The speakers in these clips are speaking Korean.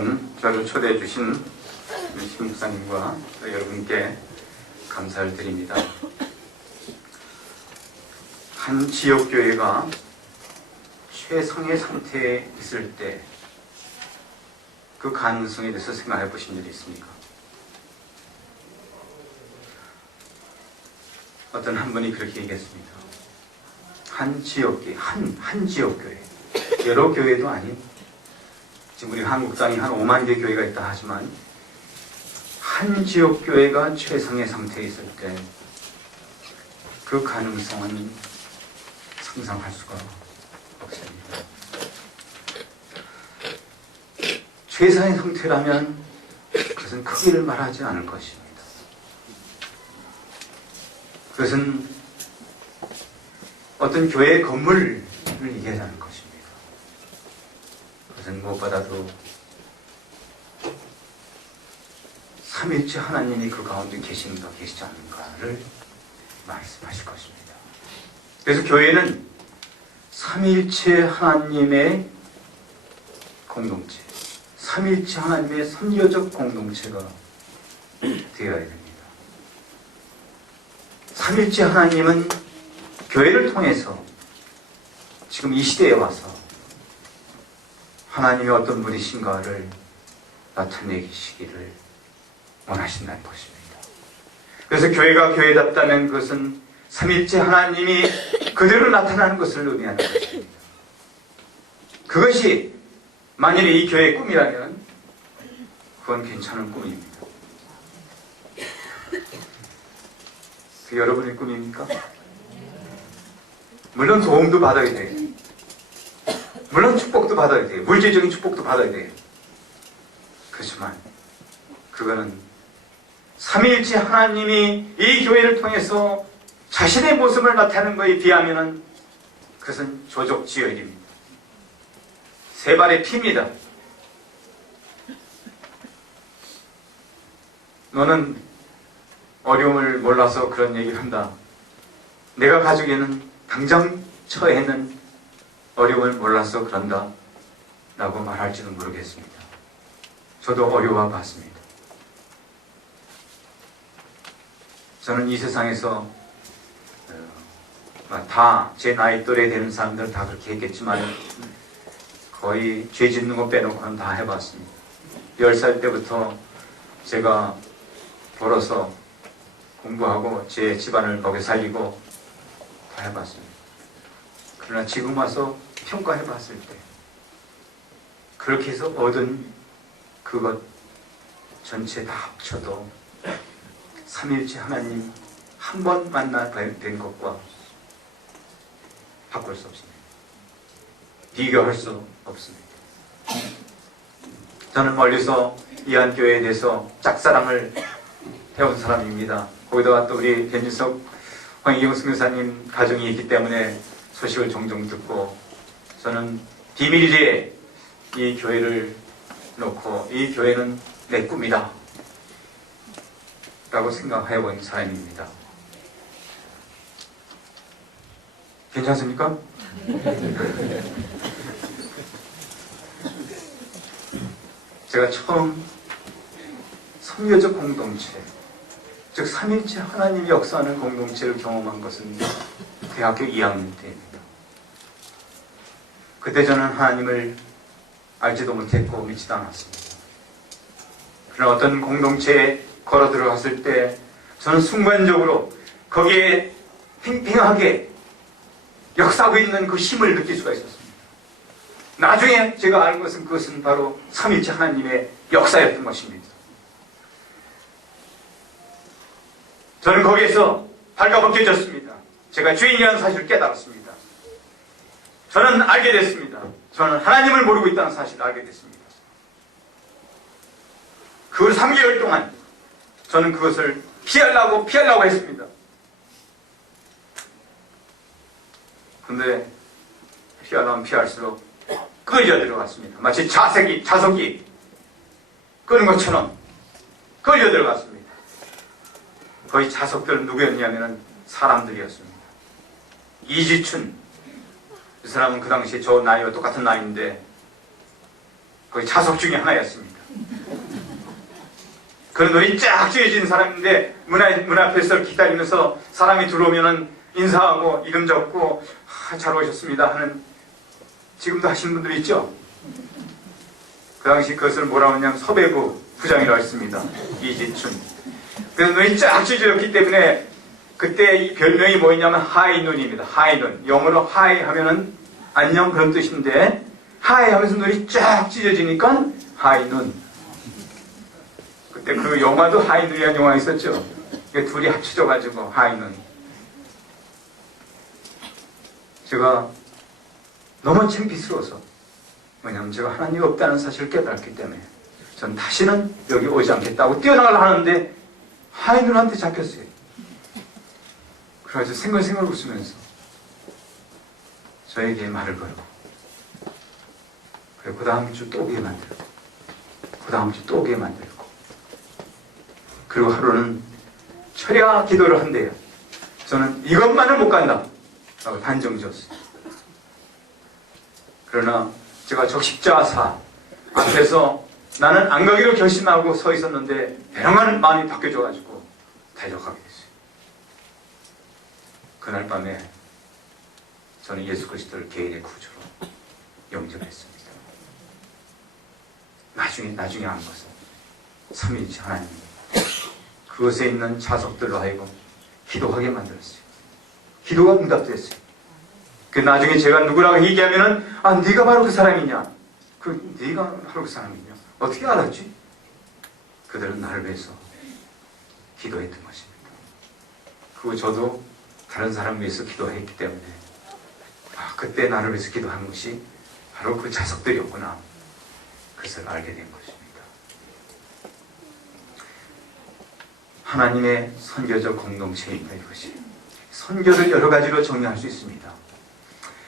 여러분, 저를 초대해 주신 신 목사님과 여러분께 감사를 드립니다. 한 지역교회가 최상의 상태에 있을 때 그 가능성에 대해서 생각해 보신 일이 있습니까? 어떤 한 분이 그렇게 얘기했습니다. 한 지역교회, 한 지역교회, 여러 교회도 아닌, 지금 우리 한국 땅에 한 5만 개 교회가 있다 하지만 한 지역교회가 최상의 상태에 있을 때 그 가능성은 상상할 수가 없습니다. 최상의 상태라면 그것은 크기를 말하지 않을 것입니다. 그것은 어떤 교회의 건물을 얘기하지 않을 것입니다. 그것은 무엇보다도 삼위일체 하나님이 그 가운데 계신가 계시지 않는가를 말씀하실 것입니다. 그래서 교회는 삼위일체 하나님의 공동체, 삼위일체 하나님의 선교적 공동체가 되어야 됩니다. 삼위일체 하나님은 교회를 통해서 지금 이 시대에 와서 하나님이 어떤 분이신가를 나타내시기를 원하신다는 것입니다. 그래서 교회가 교회답다면 그것은 삼위일체 하나님이 그대로 나타나는 것을 의미하는 것입니다. 그것이 만일에 이 교회의 꿈이라면 그건 괜찮은 꿈입니다. 그 여러분의 꿈입니까? 물론 도움도 받아야 돼요. 물론 축복도 받아야 돼요. 물질적인 축복도 받아야 돼요. 그렇지만 그거는 삼위일체 하나님이 이 교회를 통해서 자신의 모습을 나타내는 것에 비하면 그것은 조족지혈입니다. 세 발의 피입니다. 너는 어려움을 몰라서 그런 얘기를 한다. 내가 가지고 있는 당장 처해 있는 어려움을 몰라서 그런다 라고 말할지도 모르겠습니다. 저도 어려워 봤습니다. 저는 이 세상에서 다 제 나이 또래 되는 사람들은 다 그렇게 했겠지만 거의 죄 짓는 거 빼놓고는 다 해봤습니다. 10살 때부터 제가 벌어서 공부하고 제 집안을 먹여 살리고 다 해봤습니다. 그러나 지금 와서 평가해봤을 때 그렇게 해서 얻은 그것 전체 다 합쳐도 삼위일체 하나님 한 번 만나 뵌 것과 바꿀 수 없습니다. 비교할 수 없습니다. 저는 멀리서 이한교회에 대해서 짝사랑을 해온 사람입니다. 거기다가 또 우리 변진석 황희경 선교사님 가정이 있기 때문에 소식을 종종 듣고 저는 비밀리에 이 교회를 놓고 이 교회는 내 꿈이다 라고 생각해본 사람입니다. 괜찮습니까? 제가 처음 선교적 공동체, 즉 삼위일체 하나님이 역사하는 공동체를 경험한 것은 대학교 2학년 때입니다. 그때 저는 하나님을 알지도 못했고 믿지도 않았습니다. 그러나 어떤 공동체에 걸어 들어갔을 때 저는 순간적으로 거기에 팽팽하게 역사하고 있는 그 힘을 느낄 수가 있었습니다. 나중에 제가 아는 것은 그것은 바로 삼위일체 하나님의 역사였던 것입니다. 저는 거기에서 발가벗겨졌습니다. 제가 죄인이라는 사실을 깨달았습니다. 저는 알게 됐습니다. 저는 하나님을 모르고 있다는 사실을 알게 됐습니다. 그 3개월 동안 저는 그것을 피하려고 했습니다. 근데 피하려면 피할수록 끌려 들어갔습니다. 마치 자석이 끄는 것처럼 끌려 들어갔습니다. 거의 자석들은 누구였냐면 사람들이었습니다. 이지춘, 이 사람은 그 당시에 저 나이와 똑같은 나이인데 거기 자석 중에 하나였습니다. 그런 눈이 쫙 찢어진 사람인데 문 앞에서 기다리면서 사람이 들어오면은 인사하고 이름 적고 잘 오셨습니다 하는, 지금도 하시는 분들이 있죠. 그 당시 그것을 뭐라고 하냐면 섭외부 부장이라고 했습니다. 이지춘. 그래서 눈이 쫙 찢어졌기 때문에 그때 이 별명이 뭐였냐면 하이눈입니다. 하이눈. 영어로 하이 하면은 안녕 그런 뜻인데, 하이 하면서 눈이 쫙 찢어지니까 하이눈. 그때 그 영화도 하이눈이라는 영화가 있었죠. 둘이 합쳐져가지고 하이눈. 제가 너무 창피스러워서, 왜냐하면 제가 하나님이 없다는 사실을 깨달았기 때문에 전 다시는 여기 오지 않겠다고 뛰어나가려 하는데 하이눈한테 잡혔어요. 그래서 생글생글 웃으면서 저에게 말을 걸고, 그리고 그 다음 주 또 오게 만들고, 그 다음 주 또 오게 만들고, 그리고 하루는 철야 기도를 한대요. 저는 이것만은 못 간다 라고 단정 지었어요. 그러나 제가 적십자사 앞에서 나는 안 가기로 결심하고 서 있었는데 배령하는 마음이 바뀌어져가지고 대적하게 됐어요. 그날 밤에 저는 예수 그리스도를 개인의 구주로 영접했습니다. 나중에 안 것은 삼위일체 하나님, 그것에 있는 자석들로 하여금 기도하게 만들었어요. 기도가 응답됐어요. 그 나중에 제가 누구라고 얘기하면은, 아, 네가 바로 그 사람이냐? 네가 바로 그 사람이냐? 어떻게 알았지? 그들은 나를 위해서 기도했던 것입니다. 그리고 저도 다른 사람을 위해서 기도했기 때문에, 아, 그때 나를 위해서 기도한 것이 바로 그 자석들이었구나, 그것을 알게 된 것입니다. 하나님의 선교적 공동체입니다. 이것이 선교를 여러 가지로 정의할 수 있습니다.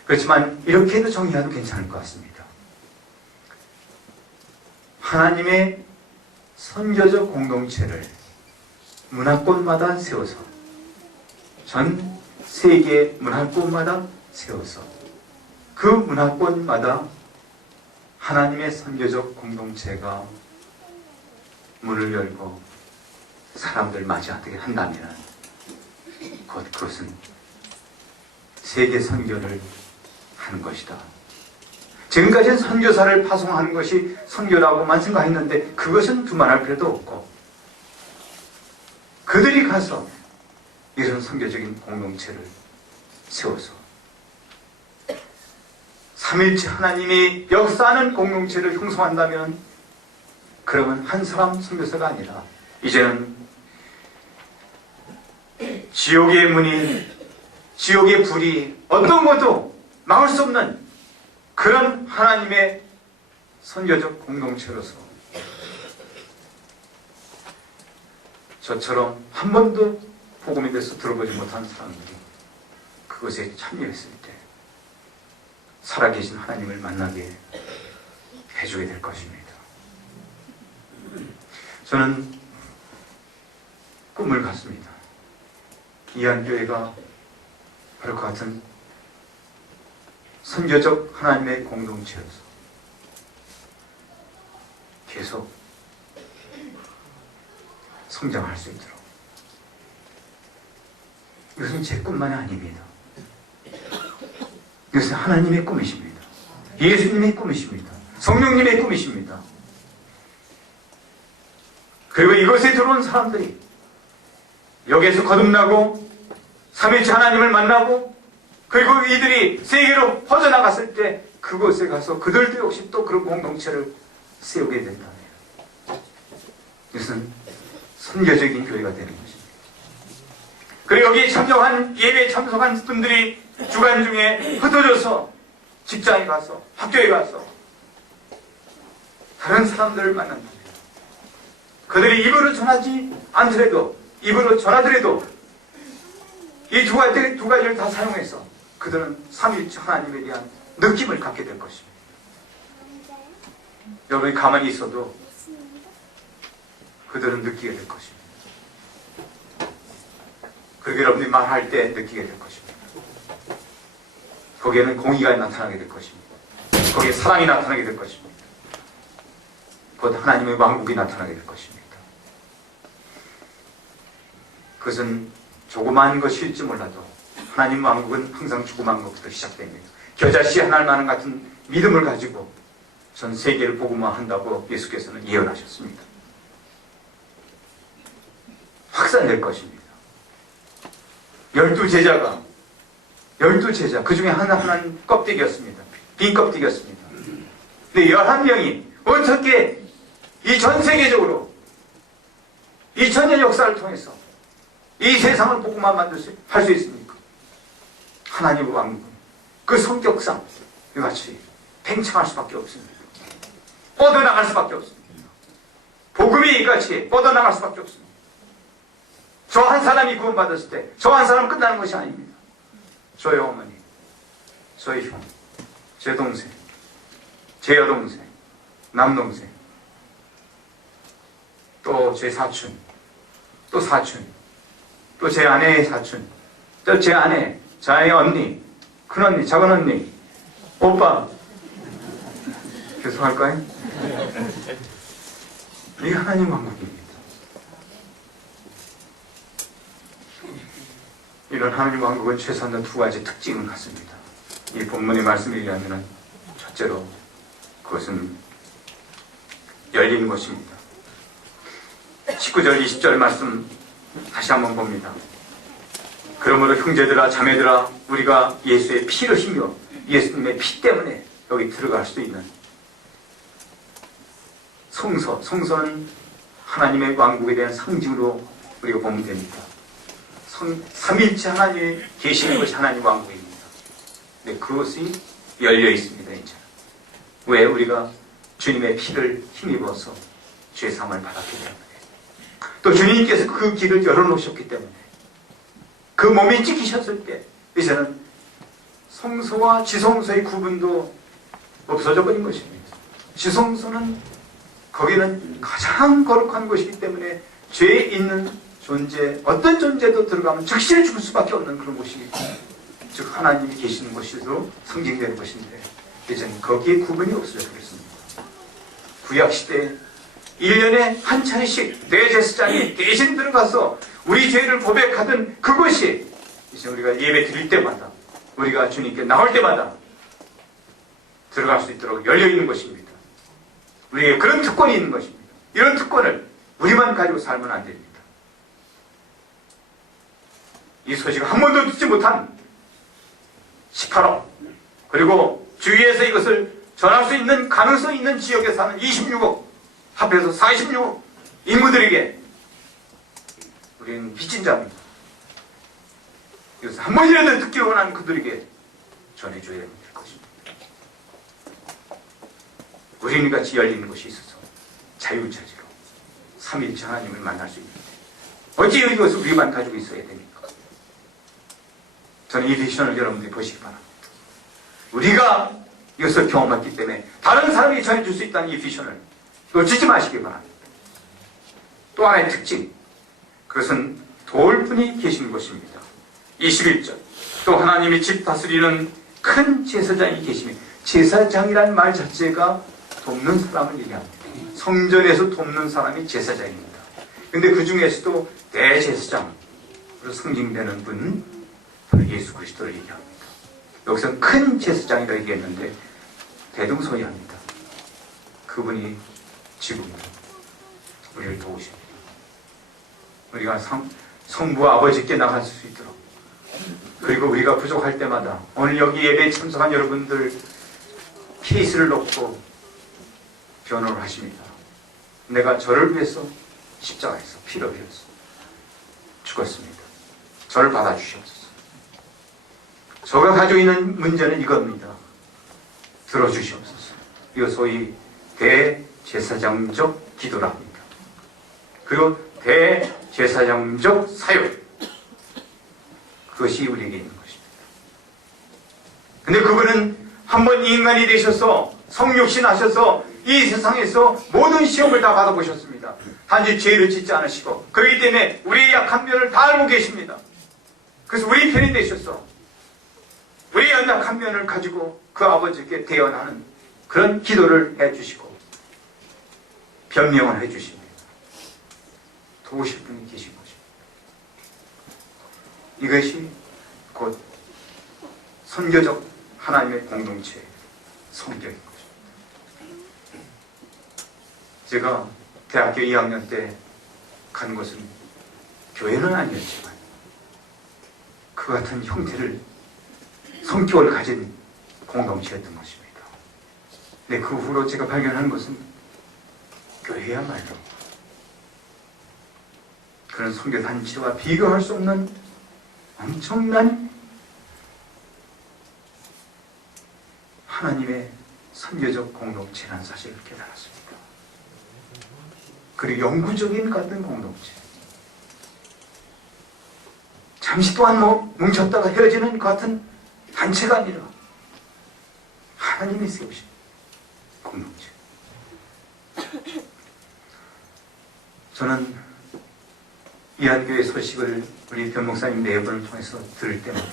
그렇지만 이렇게도 정의해도 괜찮을 것 같습니다. 하나님의 선교적 공동체를 문화권마다 세워서, 전 세계 문화권마다 세워서 그 문화권마다 하나님의 선교적 공동체가 문을 열고 사람들 맞이하게 한다면 그것은 세계 선교를 하는 것이다. 지금까지는 선교사를 파송하는 것이 선교라고만 생각했는데 그것은 두말할 필요도 없고, 그들이 가서 이런 선교적인 공동체를 세워서 삼위일체 하나님이 역사하는 공동체를 형성한다면, 그러면 한 사람 선교사가 아니라 이제는 지옥의 문이, 지옥의 불이 어떤 것도 막을 수 없는 그런 하나님의 선교적 공동체로서 저처럼 한 번도 복음에 대해서 들어보지 못한 사람들이 그것에 참여했을 때 살아계신 하나님을 만나게 해주게 될 것입니다. 저는 꿈을 갖습니다. 이한교회가 바로 그 같은 선교적 하나님의 공동체로서 계속 성장할 수 있도록. 이것은 제 꿈만이 아닙니다. 이것은 하나님의 꿈이십니다. 예수님의 꿈이십니다. 성령님의 꿈이십니다. 그리고 이것에 들어온 사람들이 여기에서 거듭나고 삼위일체 하나님을 만나고, 그리고 이들이 세계로 퍼져나갔을 때 그곳에 가서 그들도 역시 또 그런 공동체를 세우게 된다면 이것은 선교적인 교회가 되는 것입니다. 그리고 여기에 참여한, 예배에 참석한 분들이 주간 중에 흩어져서 직장에 가서, 학교에 가서 다른 사람들을 만난다면, 그들이 입으로 전하지 않더라도, 입으로 전하더라도 이 두 가지를 다 사용해서 그들은 삼위일체 하나님에 대한 느낌을 갖게 될 것입니다. 여러분이 가만히 있어도 그들은 느끼게 될 것입니다. 그리고 여러분이 말할 때 느끼게 될 것입니다. 거기에는 공의가 나타나게 될 것입니다. 거기에 사랑이 나타나게 될 것입니다. 곧 하나님의 왕국이 나타나게 될 것입니다. 그것은 조그마한 것일지 몰라도 하나님 왕국은 항상 조그마한 것부터 시작됩니다. 겨자씨 한 알만한 같은 믿음을 가지고 전 세계를 복음화한다고 예수께서는 예언하셨습니다. 확산될 것입니다. 12제자, 그 중에 하나는 껍데기였습니다. 빈 껍데기였습니다. 근데 11명이 어떻게 이 전 세계적으로 2000년 역사를 통해서 이 세상을 복음화 할 수 있습니까? 하나님의 왕국은 그 성격상 이같이 팽창할 수밖에 없습니다. 뻗어나갈 수밖에 없습니다. 복음이 이같이 뻗어나갈 수밖에 없습니다. 저 한 사람이 구원받았을 때 저 한 사람 끝나는 것이 아닙니다. 저희 어머니, 저희 형, 제 동생, 제 여동생, 남동생, 또 제 사촌, 또 사촌, 또 제 아내의 사촌, 또 제 아내, 저의 언니, 큰언니, 작은언니, 오빠. 계속 할까요? 이게 하나님 왕국입니다. 이런 하나님 왕국은 최소한 두 가지 특징을 갖습니다. 이 본문의 말씀에 의하면 첫째로 그것은 열리는 것입니다. 19절 20절 말씀 다시 한번 봅니다. 그러므로 형제들아 자매들아 우리가 예수의 피를 힘겨 예수님의 피 때문에 여기 들어갈 수 있는 성서는 하나님의 왕국에 대한 상징으로 우리가 보면 됩니다. 삼일체 하나님이 계시는 것이 하나님 왕국입니다. 근데 그것이 열려 있습니다. 이제 왜? 우리가 주님의 피를 힘입어서 죄사함을 받았기 때문에, 또 주님께서 그 길을 열어놓으셨기 때문에, 그 몸이 찍히셨을 때 이제는 성소와 지성소의 구분도 없어져 버린 것입니다. 지성소는 거기는 가장 거룩한 곳이기 때문에 죄 있는 존재, 어떤 존재도 들어가면 즉시 죽을 수밖에 없는 그런 곳이기 때문에, 즉 하나님이 계시는 곳으로 상징되는 것인데 이제는 거기에 구분이 없어져 버렸습니다. 구약시대에 1년에 한 차례씩 대제사장이 대신 들어가서 우리 죄를 고백하던 그것이 이제 우리가 예배 드릴 때마다, 우리가 주님께 나올 때마다 들어갈 수 있도록 열려있는 것입니다. 우리에게 그런 특권이 있는 것입니다. 이런 특권을 우리만 가지고 살면 안 됩니다. 이 소식을 한 번도 듣지 못한 18억, 그리고 주위에서 이것을 전할 수 있는 가능성이 있는 지역에 사는 26억, 합해서 46억 인구들에게 우리는 빚진 자입니다. 이것을 한 번이라도 듣기 원하는 그들에게 전해줘야 될 것입니다. 우리는 같이 열리는 곳이 있어서 자유자재로 삼위일체 하나님을 만날 수 있는데 어찌 이것을 우리만 가지고 있어야 됩니까? 저는 이 비전을 여러분들이 보시기 바랍니다. 우리가 이것을 경험했기 때문에 다른 사람이 전해줄 수 있다는 이 비전을 놓치지 마시기 바랍니다. 또 하나의 특징, 그것은 도울 분이 계신 것입니다. 21절, 또 하나님이 집 다스리는 큰 제사장이 계시며, 제사장이라는 말 자체가 돕는 사람을 얘기합니다. 성전에서 돕는 사람이 제사장입니다. 근데 그 중에서도 대제사장으로 상징되는 분은 바로 예수 그리스도를 얘기합니다. 여기서는 큰 제사장이라고 얘기했는데 대동소이합니다. 그분이 지금 우리를 도우십니다. 우리가 성부 아버지께 나갈 수 있도록, 그리고 우리가 부족할 때마다 오늘 여기 예배에 참석한 여러분들 케이스를 놓고 변호를 하십니다. 내가 저를 위해서 십자가에서 피를 흘려서 죽었습니다. 저를 받아주시옵소서. 저가 가지고 있는 문제는 이겁니다. 들어주시옵소서. 이거 소위 대제사장적 기도라 합니다. 그리고 대제사장적 사역, 그것이 우리에게 있는 것입니다. 근데 그분은 한번 인간이 되셔서 성육신 하셔서 이 세상에서 모든 시험을 다 받아보셨습니다. 단지 죄를 짓지 않으시고, 그렇기 때문에 우리의 약한 면을 다 알고 계십니다. 그래서 우리 편이 되셔서 우리의 연약한 면을 가지고 그 아버지께 대언하는 그런 기도를 해주시고, 변명을 해주십니다. 도우실 분이 계신 것입니다. 이것이 곧 선교적 하나님의 공동체의 성격인 것입니다. 제가 대학교 2학년 때 간 곳은 교회는 아니었지만 그 같은 형태를 성격을 가진 공동체였던 것입니다. 근데 그 후로 제가 발견한 것은 교회야말로 그런 선교단체와 비교할 수 없는 엄청난 하나님의 선교적 공동체라는 사실을 깨달았습니다. 그리고 영구적인 같은 공동체. 잠시 동안 뭉쳤다가 헤어지는 같은 단체가 아니라 하나님이 세우신 공동체. 저는 이한교회 소식을 우리 변목사님 네 분을 통해서 들을 때마다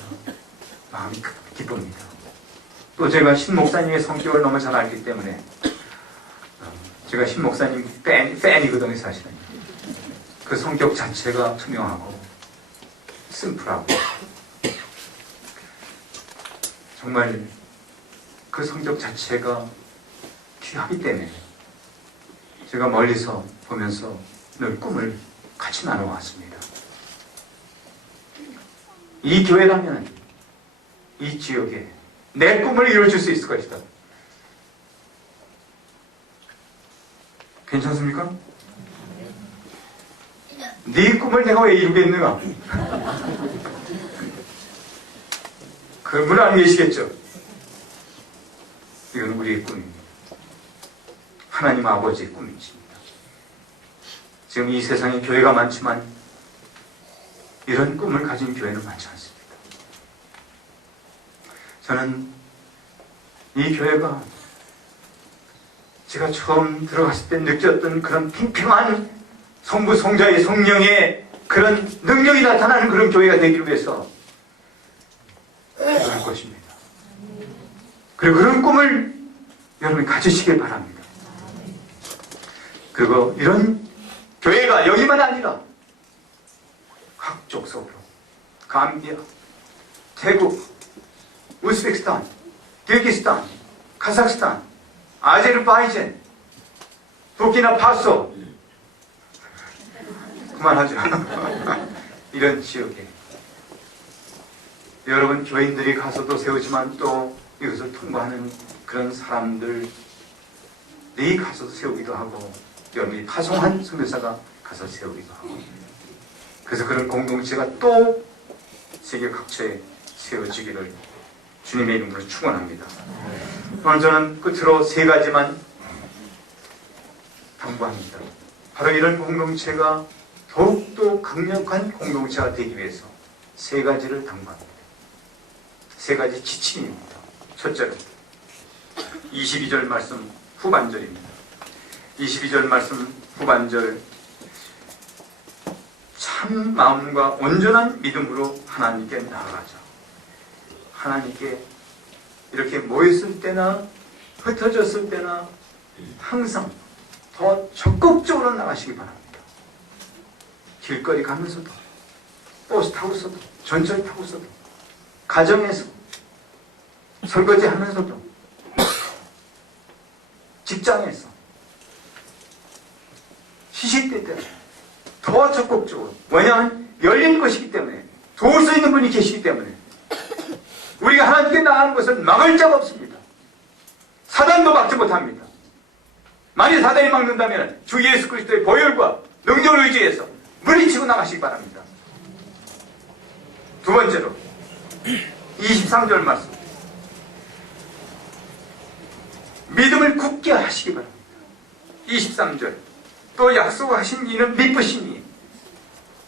마음이 기쁩니다. 또 제가 신목사님의 성격을 너무 잘 알기 때문에 제가 신목사님 팬이거든요, 사실은. 그 성격 자체가 투명하고 심플하고 정말 그 성격 자체가 귀하기 때문에 제가 멀리서 보면서 늘 꿈을 같이 나눠왔습니다. 이 교회라면 이 지역에 내 꿈을 이루어줄 수 있을 것이다. 괜찮습니까? 네 꿈을 내가 왜 이루겠는가? 그분 안 계시겠죠? 이건 우리의 꿈입니다. 하나님 아버지의 꿈이십니다. 지금 이 세상에 교회가 많지만 이런 꿈을 가진 교회는 많지 않습니다. 저는 이 교회가 제가 처음 들어갔을 때 느꼈던 그런 팽팽한 성부, 성자의 성령의 그런 능력이 나타나는 그런 교회가 되기 위해서 기도할 것입니다. 그리고 그런 꿈을 여러분이 가지시길 바랍니다. 그리고 이런 교회가 여기만 아니라 각족 속으로 감비아, 태국, 우즈베키스탄, 키르기스탄, 카자흐스탄, 아제르바이잔, 부르키나파소, 그만하죠. 이런 지역에 여러분 교인들이 가서도 세우지만 또 이것을 통과하는 그런 사람들이 가서 세우기도 하고 여러분이 파송한 선교사가 가서 세우기도 하고 그래서 그런 공동체가 또 세계 각처에 세워지기를 주님의 이름으로 축원합니다. 오늘 저는 끝으로 세 가지만 당부합니다. 바로 이런 공동체가 더욱더 강력한 공동체가 되기 위해서 세 가지를 당부합니다. 세 가지 지침입니다. 첫째로 22절 말씀 후반절입니다. 22절 말씀 후반절 참 마음과 온전한 믿음으로 하나님께 나아가자. 하나님께 이렇게 모였을 때나 흩어졌을 때나 항상 더 적극적으로 나가시기 바랍니다. 길거리 가면서도 버스 타고서도 전철 타고서도 가정에서 설거지 하면서도 직장에서 시시때 더 적극적으로 왜냐하면 열린 것이기 때문에 도울 수 있는 분이 계시기 때문에 우리가 하나님께 나가는 것은 막을 자가 없습니다. 사단도 막지 못합니다. 만일 사단이 막는다면 주 예수 그리스도의 보혈과 능력을 의지해서 물리치고 나가시기 바랍니다. 두 번째로 23절 말씀 믿음을 굳게 하시기 바랍니다. 23절 또 약속하신 이는 믿으시니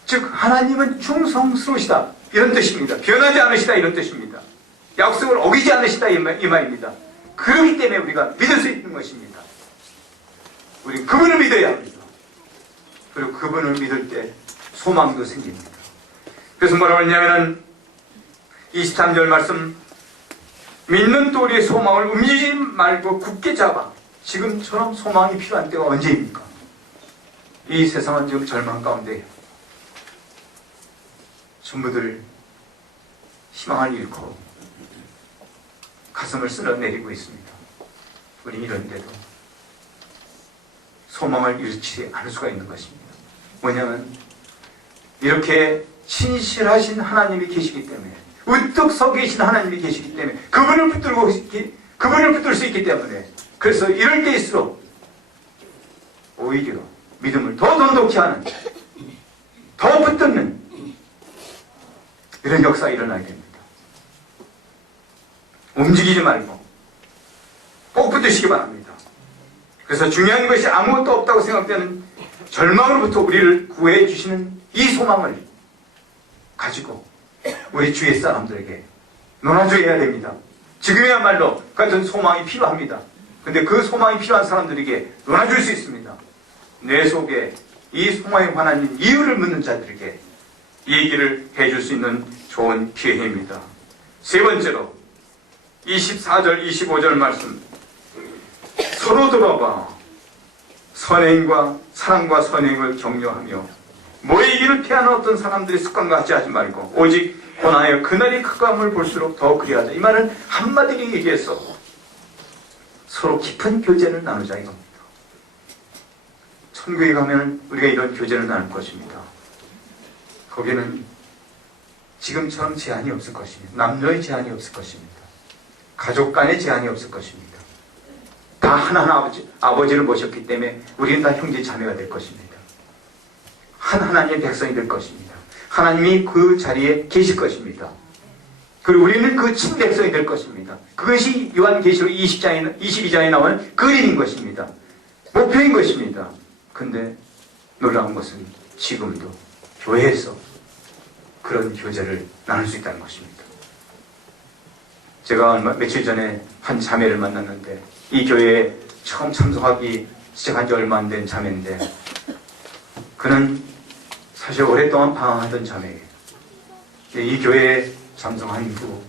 즉 하나님은 충성스러우시다 이런 뜻입니다. 변하지 않으시다 이런 뜻입니다. 약속을 어기지 않으시다 이 말입니다. 그렇기 때문에 우리가 믿을 수 있는 것입니다. 우리 그분을 믿어야 합니다. 그리고 그분을 믿을 때 소망도 생깁니다. 그래서 뭐라고 했냐면은 23절 말씀 믿는 또 우리의 소망을 움직이지 말고 굳게 잡아. 지금처럼 소망이 필요한 때가 언제입니까? 이 세상은 지금 절망 가운데 전부들 희망을 잃고 가슴을 쓸어내리고 있습니다. 우리 이런데도 소망을 잃지 않을 수가 있는 것입니다. 뭐냐면 이렇게 신실하신 하나님이 계시기 때문에, 우뚝 서 계신 하나님이 계시기 때문에, 그분을 붙들 수 있기 때문에, 그래서 이럴 때일수록 오히려 믿음을 더 돈독히 하는, 더 붙드는 이런 역사가 일어나야 됩니다. 움직이지 말고 꼭 붙드시기 바랍니다. 그래서 중요한 것이 아무것도 없다고 생각되는 절망으로부터 우리를 구해 주시는 이 소망을 가지고 우리 주위의 사람들에게 논아줘야 됩니다. 지금이야말로 같은 소망이 필요합니다. 근데 그 소망이 필요한 사람들에게 논아줄 수 있습니다. 내 속에 이 소망에 관한 이유를 묻는 자들에게 얘기를 해줄 수 있는 좋은 기회입니다. 세 번째로 24절 25절 말씀, 서로 돌아봐 선행과 사랑과 선행을 격려하며 모이기를 피하는 어떤 사람들의 습관과 같이 하지 말고 오직 고난의 그날이 가까움을 볼수록 더 그리하자. 이 말은 한마디로 얘기해서 서로 깊은 교제를 나누자 이겁니다. 천국에 가면 우리가 이런 교제를 나눌 것입니다. 거기는 지금처럼 제한이 없을 것입니다. 남녀의 제한이 없을 것입니다. 가족 간의 제한이 없을 것입니다. 다 하나하나 아버지를 모셨기 때문에 우리는 다 형제 자매가 될 것입니다. 한 하나님의 백성이 될 것입니다. 하나님이 그 자리에 계실 것입니다. 그리고 우리는 그 친백성이 될 것입니다. 그것이 요한계시록 22장에 나오는 그림인 것입니다. 목표인 것입니다. 근데 놀라운 것은 지금도 교회에서 그런 교제를 나눌 수 있다는 것입니다. 제가 며칠 전에 한 자매를 만났는데 이 교회에 처음 참석하기 시작한 지 얼마 안 된 자매인데 그는 사실 오랫동안 방황하던 자매예요. 이 교회에 참석한 후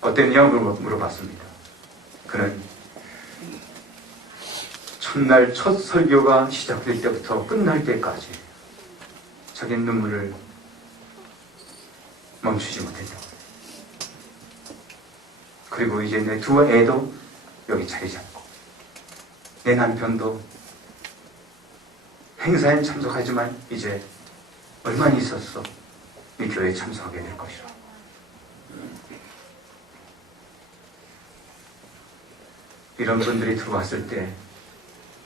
어땠냐고 물어봤습니다. 그는 첫날 첫 설교가 시작될 때부터 끝날 때까지 자기 눈물을 멈추지 못했다고. 그리고 이제 내 두 애도 여기 자리 잡고 내 남편도 행사에 참석하지만 이제 얼마 있었어 이 교회에 참석하게 될 것이라. 이런 분들이 들어왔을 때,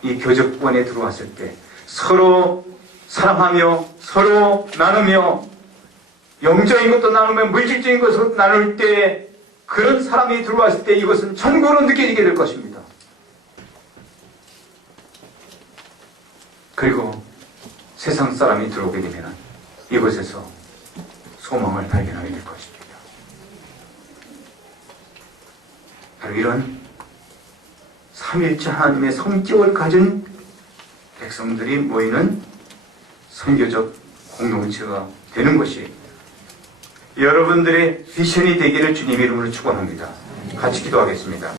이 교접권에 들어왔을 때 서로 사랑하며 서로 나누며 영적인 것도 나누며 물질적인 것도 나눌 때 그런 사람이 들어왔을 때 이것은 천국으로 느껴지게 될 것입니다. 그리고 세상 사람이 들어오게 되면 이곳에서 소망을 발견하게 될 것입니다. 바로 이런 삼위일체 하나님의 성격을 가진 백성들이 모이는 선교적 공동체가 되는 것이 여러분들의 비전이 되기를 주님의 이름으로 축원합니다. 같이 기도하겠습니다.